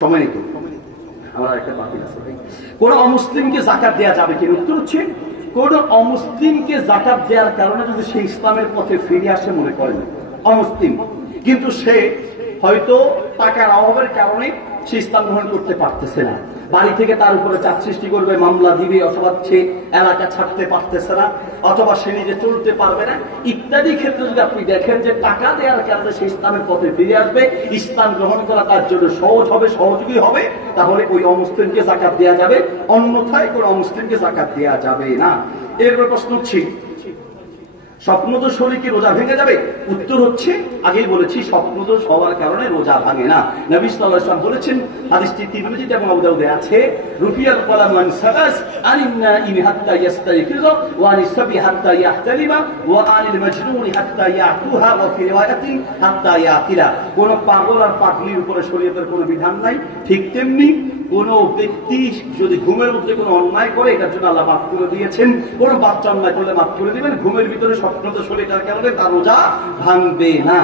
সম্মানিত আমরা একটা বাতিল আছে কোন অমুসলিমকে যাকাত দেয়া যাবে কিনা? উত্তর হচ্ছে কোন অমুসলিমকে যাকাত দেওয়ার কারণে যদি সে ইসলামের পথে ফিরে আসে, মনে করেন অমুসলিম, কিন্তু সে হয়তো টাকার অভাবের কারণে সে ইসলাম গ্রহণ করতে পারতেছে না, বাড়ি থেকে তার উপরে চাপ সৃষ্টি করবে, মামলা দিবে, অথবা সে এলাকা ছাড়তে পারতেছে না, অথবা সে নিজে চলতে পারবে না, ইত্যাদি ক্ষেত্রে যদি আপনি দেখেন যে টাকা দেওয়ার কারণে সে ইসলামের পথে ফিরে আসবে, ইসলাম গ্রহণ করা তার জন্য সহজ হবে, সহযোগী হবে, তাহলে ওই অমুসলিমকে যাকাত দেওয়া যাবে, অন্যথায় কোন অমুসলিমকে যাকাত দেওয়া যাবে না। এরপর প্রশ্ন হচ্ছে স্বপ্নদোষ হলে কি রোজা ভেঙে যাবে? উত্তর হচ্ছে আগেই বলেছি, স্বপ্নদোষ হওয়ার কারণে রোজা ভাঙে না। নবী সাল্লাল্লাহু আলাইহি ওয়াসাল্লাম বলেছেন, হাদিসটি তিরমিজি এবং আবু দাউদে আছে, রুফিয়াল কলাম আন সালাস আনিন নাইমি হাত্তা ইস্তাইকিযা ওয়া আনিস সাবি হাত্তা ইয়াহতালিমা ওয়া আনিল মাজনুনি হাত্তা ইয়াকুহা ওয়া ফি রিওয়ায়াতিন হাত্তা ইয়াকিলা। কোন পাগল আর পাগলির উপরে শরীয়তের কোনো বিধান নাই। ঠিক তেমনি কোন ব্যক্তি যদি ঘুমের মধ্যে কোনো অন্যায় করে, এটার জন্য আল্লাহ মাফ করে দিয়েছেন। কোন বাচ্চা অন্যায় করলে মাফ করে দিবেন। ঘুমের ভিতরে স্বপ্নদোষ হলে এটার কারণে তার রোজা ভাঙবে না।